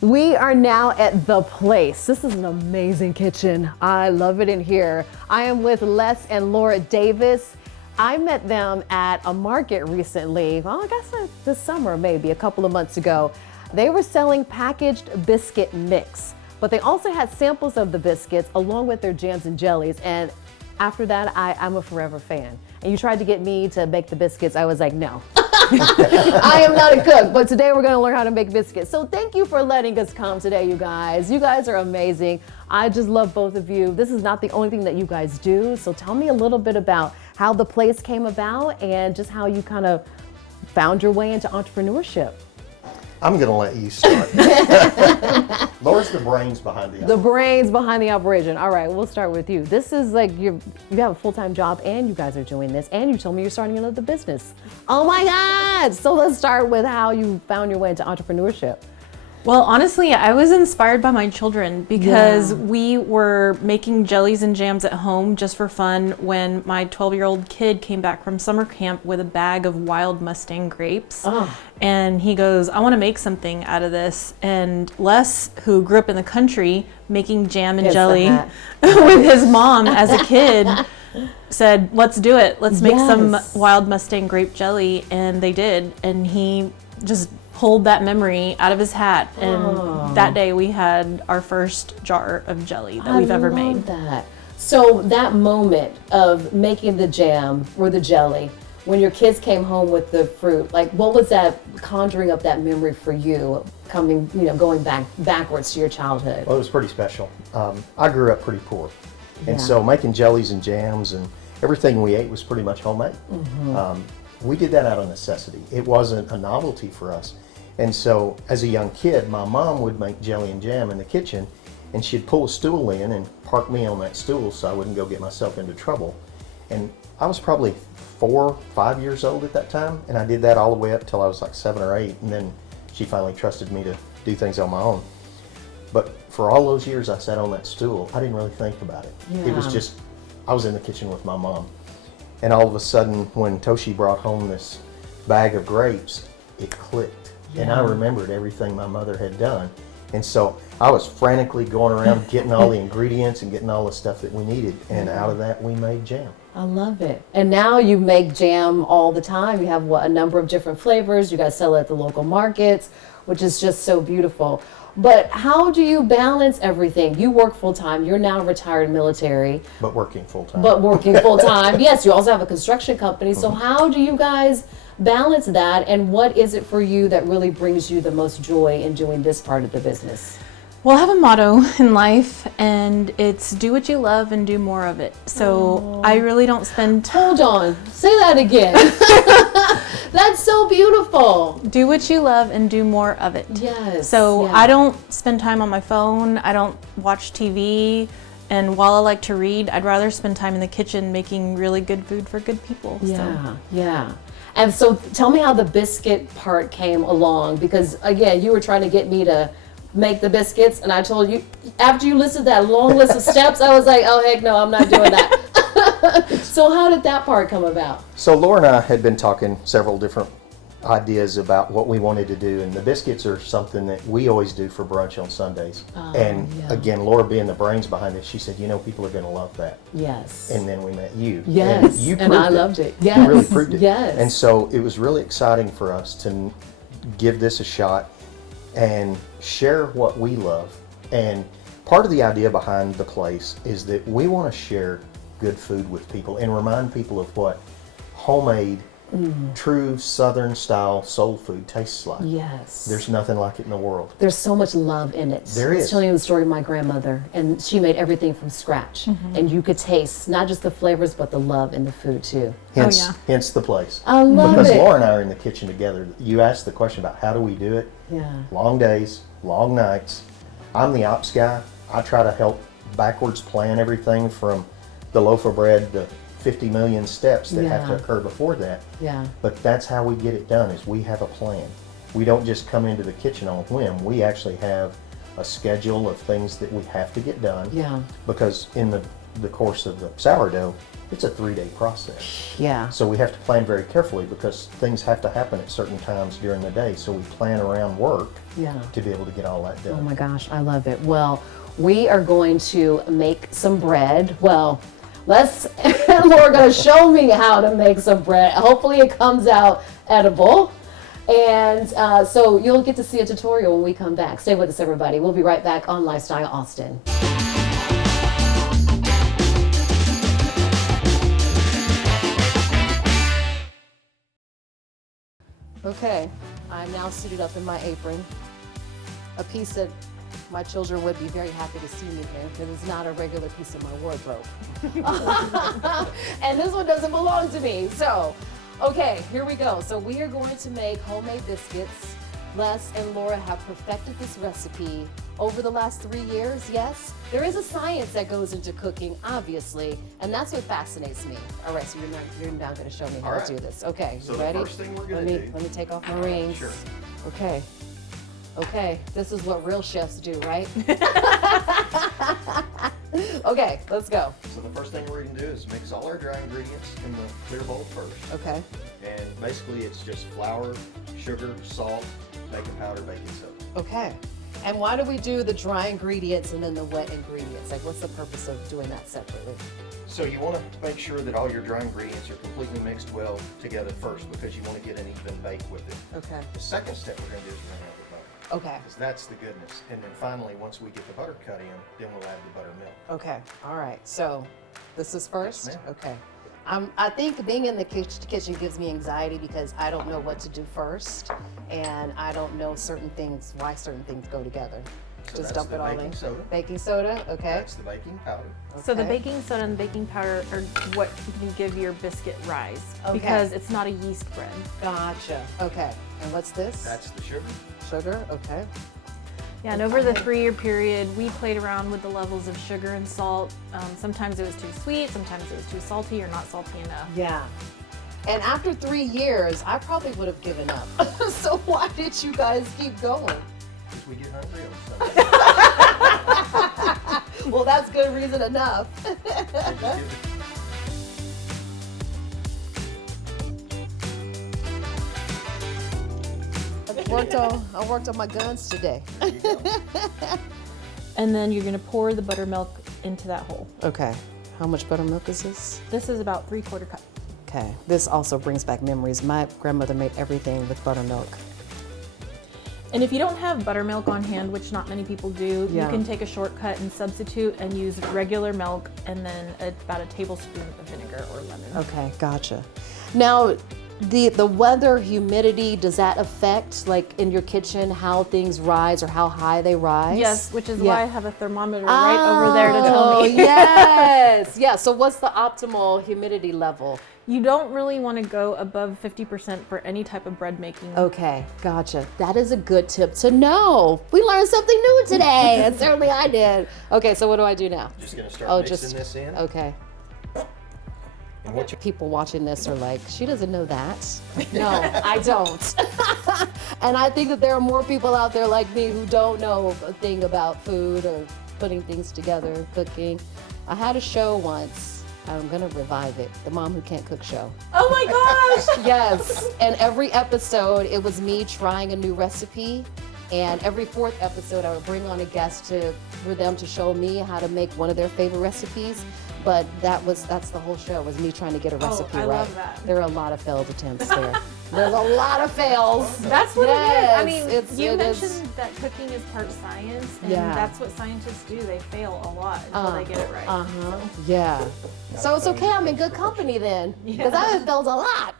We are now at The Place. This is an amazing kitchen. I love it in here. I am with Les and Laura Davis. I met them at a market recently, well, I guess this summer, maybe a couple of months ago. They were selling packaged biscuit mix, but they also had samples of the biscuits along with their jams and jellies. And after that, I'm a forever fan. And you tried to get me to make the biscuits. I was like, no. I am not a cook, but today we're going to learn how to make biscuits. So thank you for letting us come today, you guys. You guys are amazing. I just love both of you. This is not the only thing that you guys do. So tell me a little bit about how The Place came about and just how you kind of found your way into entrepreneurship. I'm going to let you start. Laura's the brains behind the operation. The brains behind the operation. All right, we'll start with you. This is like you have a full-time job and you guys are doing this and you told me you're starting another business. Oh my God. So let's start with how you found your way into entrepreneurship. Well, honestly, I was inspired by my children because we were making jellies and jams at home just for fun when my 12-year-old kid came back from summer camp with a bag of wild Mustang grapes. Oh. And he goes, I want to make something out of this. And Les, who grew up in the country making jam and jelly with his mom as a kid, said, let's do it. Let's make some wild Mustang grape jelly. And they did. And he just pulled that memory out of his hat, and that day we had our first jar of jelly that we've ever made. That. So that moment of making the jam or the jelly, when your kids came home with the fruit, like what was that conjuring up that memory for you, coming, going backwards to your childhood? Well, it was pretty special. I grew up pretty poor, and so making jellies and jams and everything we ate was pretty much homemade. We did that out of necessity. It wasn't a novelty for us. And so as a young kid, my mom would make jelly and jam in the kitchen, and she'd pull a stool in and park me on that stool so I wouldn't go get myself into trouble. And I was probably 4, 5 years old at that time, and I did that all the way up till I was like 7 or 8, and then she finally trusted me to do things on my own. But for all those years I sat on that stool, I didn't really think about it. It was just, I was in the kitchen with my mom. And all of a sudden, when Toshi brought home this bag of grapes, it clicked. And I remembered everything my mother had done. And so I was frantically going around getting all the ingredients and getting all the stuff that we needed. And out of that, we made jam. I love it. And now you make jam all the time. You have a number of different flavors. You guys sell it at the local markets, which is just so beautiful. But how do you balance everything? You work full-time. You're now retired military. But working full-time. Yes, you also have a construction company. So how do you guys balance that, and what is it for you that really brings you the most joy in doing this part of the business? Well, I have a motto in life, and it's do what you love and do more of it. So I really don't spend Hold on. Say that again. That's so beautiful. Do what you love and do more of it. Yes. So I don't spend time on my phone. I don't watch TV. And while I like to read, I'd rather spend time in the kitchen making really good food for good people. Yeah. And so tell me how the biscuit part came along, because again, you were trying to get me to make the biscuits, and I told you, after you listed that long list of steps, I was like, oh heck no, I'm not doing that. So how did that part come about? So Laura and I had been talking several different ideas about what we wanted to do, and the biscuits are something that we always do for brunch on Sundays. Again, Laura being the brains behind it, she said, people are going to love that. Yes. And then we met you. Yes. And you and I loved it. Yes. You really proved it. Yes. And so it was really exciting for us to give this a shot and share what we love. And part of the idea behind The Place is that we want to share good food with people and remind people of what homemade, true Southern style soul food tastes like. Yes. There's nothing like it in the world. There's so much love in it. There I was is. telling you the story of my grandmother, and she made everything from scratch. And you could taste not just the flavors, but the love in the food too. Hence The Place. I love because it. Laura and I are in the kitchen together. You asked the question about how do we do it. Yeah. Long days, long nights. I'm the ops guy. I try to help backwards plan everything from the loaf of bread to 50 million steps that have to occur before that. Yeah. But that's how we get it done, is we have a plan. We don't just come into the kitchen on a whim. We actually have a schedule of things that we have to get done. Yeah. Because in the the course of the sourdough, it's a 3-day process. Yeah. So we have to plan very carefully because things have to happen at certain times during the day. So we plan around work to be able to get all that done. Oh my gosh, I love it. Well, we are going to make some bread. Well, Laura gonna show me how to make some bread. Hopefully it comes out edible. And so you'll get to see a tutorial when we come back. Stay with us, everybody. We'll be right back on Lifestyle Austin. Okay, I'm now suited up in my apron. A piece that my children would be very happy to see me in because it's not a regular piece of my wardrobe. And this one doesn't belong to me. So, okay, here we go. So we are going to make homemade biscuits. Les and Laura have perfected this recipe over the last 3 years, yes? There is a science that goes into cooking, obviously, and that's what fascinates me. All right, so you're now going to show me how to do this. Okay, So you ready? the first thing we're going to do. Let me take off my rings. Sure. Okay. Okay, this is what real chefs do, right? Okay, let's go. So the first thing we're going to do is mix all our dry ingredients in the clear bowl first. Okay. And basically it's just flour, sugar, salt, baking powder, baking soda. Okay. And why do we do the dry ingredients and then the wet ingredients? Like, what's the purpose of doing that separately? So you want to make sure that all your dry ingredients are completely mixed well together first because you want to get an even bake with it. Okay. The second step we're going to do is we're going to add the butter. Okay. Because that's the goodness. And then finally, once we get the butter cut in, then we'll add the buttermilk. Okay. All right. So this is first? Yes, ma'am. Okay. I think being in the kitchen gives me anxiety because I don't know what to do first, and I don't know why certain things go together. So Just that's dump the it all in. baking soda. Baking soda, okay. That's the baking powder. So the Okay. baking soda and the baking powder are what can give your biscuit rise Okay. because it's not a yeast bread. Gotcha. Okay. And what's this? That's the sugar. Sugar, okay. Yeah, and over the 3-year period, we played around with the levels of sugar and salt. Sometimes it was too sweet, sometimes it was too salty or not salty enough. Yeah. And after 3 years, I probably would have given up. So why did you guys keep going? Because we get hungry on Sunday. Well, that's good reason enough. So just give it- I worked on my guns today. There you go. And then you're gonna pour the buttermilk into that hole. Okay. How much buttermilk is this? This is about 3/4 cup. Okay. This also brings back memories. My grandmother made everything with buttermilk. And if you don't have buttermilk on hand, which not many people do, Yeah. you can take a shortcut and substitute and use regular milk and then about a tablespoon of vinegar or lemon. Okay, gotcha. Now, the weather, humidity, does that affect, like in your kitchen, how things rise or how high they rise? Yes, which is Yeah. why I have a thermometer right over there to tell Oh, me. yes. Yeah, so what's the optimal humidity level? You don't really want to go above 50% for any type of bread making. Okay, gotcha. That is a good tip to know. We learned something new today, and certainly I did. Okay, so what do I do now? Just going to start mixing just this in. okay. And what you People watching this are like, she doesn't know that. No, I don't. And I think that there are more people out there like me who don't know a thing about food or putting things together, cooking. I had a show once. I'm gonna revive it. The Mom Who Can't Cook show. Oh my gosh! Yes. And every episode, it was me trying a new recipe. And every 4th episode, I would bring on a guest for them to show me how to make one of their favorite recipes. But that's the whole show, was me trying to get a recipe I right. love that. There are a lot of failed attempts there. There's a lot of fails. That's what Yes, it is. I mean, you it is. mentioned that cooking is part science, and Yeah. that's what scientists do. They fail a lot until they get it right. Uh-huh. Yeah. So it's okay, I'm in good company then. Because I have failed a lot.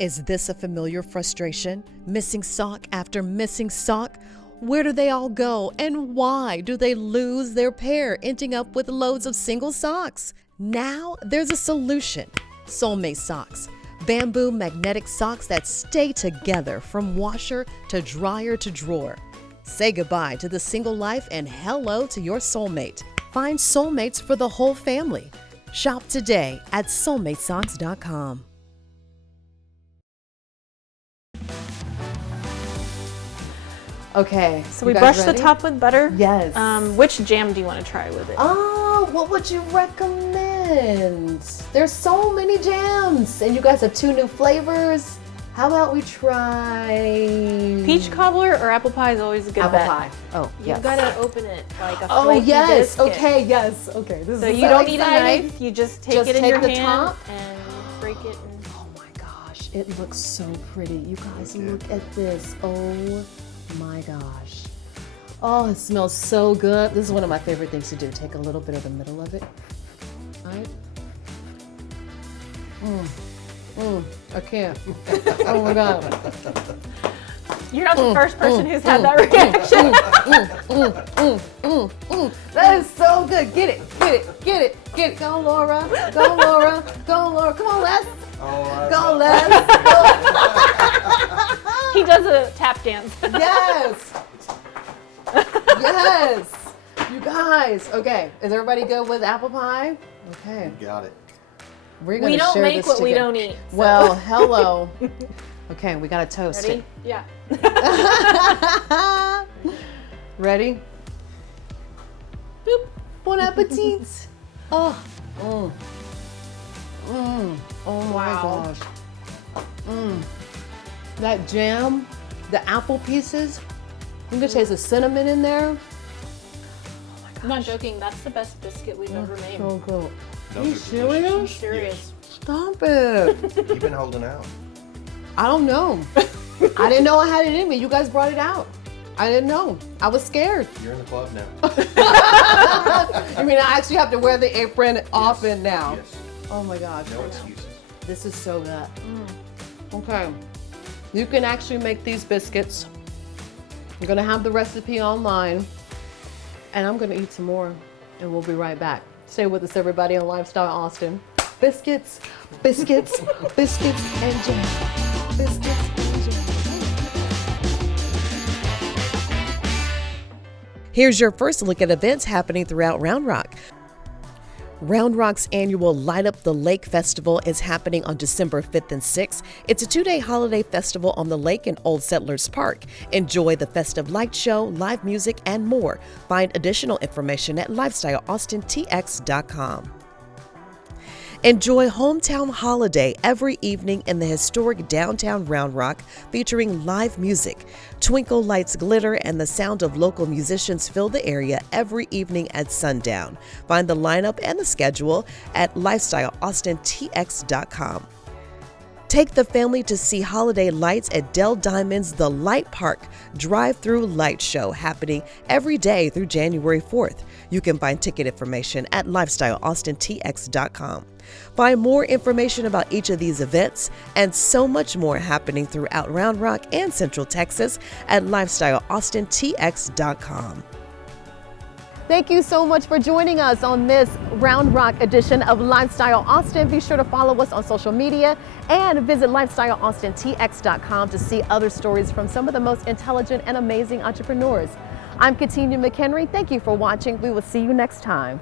Is this a familiar frustration? Missing sock after missing sock? Where do they all go, and why do they lose their pair, ending up with loads of single socks? Now there's a solution. Soulmate Socks. Bamboo magnetic socks that stay together from washer to dryer to drawer. Say goodbye to the single life and hello to your soulmate. Find soulmates for the whole family. Shop today at soulmatesocks.com. Okay. So you we guys brush the ready? top with butter. Yes. Which jam do you want to try with it? Oh, what would you recommend? There's so many jams, and you guys have 2 new flavors. How about we try Peach cobbler or apple pie is always a good apple bet. pie? Oh, You've yes. got to open it like a Oh flaky yes. biscuit. Okay. Yes. Okay. This So is you so don't need a exciting. knife. You just take Just it in take your the hand top. and break it. And Oh my gosh, it looks so pretty. You guys, look at this. Oh my gosh. Oh, it smells so good. This is one of my favorite things to do. Take a little bit of the middle of it. All right. I can't. Oh my God. you're not the first person who's had that reaction. That is so good. Get it, get it, get it, get it. Go, Laura. Go, Laura. Go, Laura. Come on, Les. Go, Les. He does a tap dance. Yes. Yes. You guys. Okay. Is everybody good with apple pie? Okay. Got it. We're gonna We don't share make this what we together. don't eat. so- Well, hello. Okay, we gotta toast Ready? Yeah. it. Ready? Boop. Bon appetit. Oh. Oh my Wow. gosh. That jam, the apple pieces. You can taste the cinnamon in there. I'm not joking. That's the best biscuit we've ever made. So good. Those Are you are serious? I'm serious. Stop it. You've been holding out. I don't know. I didn't know I had it in me. You guys brought it out. I didn't know. I was scared. You're in the club now. I mean, I actually have to wear the apron often now. Yes. Oh my gosh. No excuses. This is so good. Okay. You can actually make these biscuits. I'm gonna have the recipe online, and I'm gonna eat some more, and we'll be right back. Stay with us, everybody, on Lifestyle Austin. Biscuits, biscuits, biscuits, and jam. Biscuits and jam. Here's your first look at events happening throughout Round Rock. Round Rock's annual Light Up the Lake Festival is happening on December 5th and 6th. It's a 2-day holiday festival on the lake in Old Settlers Park. Enjoy the festive light show, live music, and more. Find additional information at lifestyleaustintx.com. Enjoy Hometown Holiday every evening in the historic downtown Round Rock, featuring live music. Twinkle lights glitter and the sound of local musicians fill the area every evening at sundown. Find the lineup and the schedule at lifestyleaustintx.com. Take the family to see holiday lights at Dell Diamond's The Light Park Drive-Through Light Show, happening every day through January 4th. You can find ticket information at lifestyleaustintx.com. Find more information about each of these events and so much more happening throughout Round Rock and Central Texas at lifestyleaustintx.com. Thank you so much for joining us on this Round Rock edition of Lifestyle Austin. Be sure to follow us on social media and visit lifestyleaustintx.com to see other stories from some of the most intelligent and amazing entrepreneurs. I'm Katina McHenry. Thank you for watching. We will see you next time.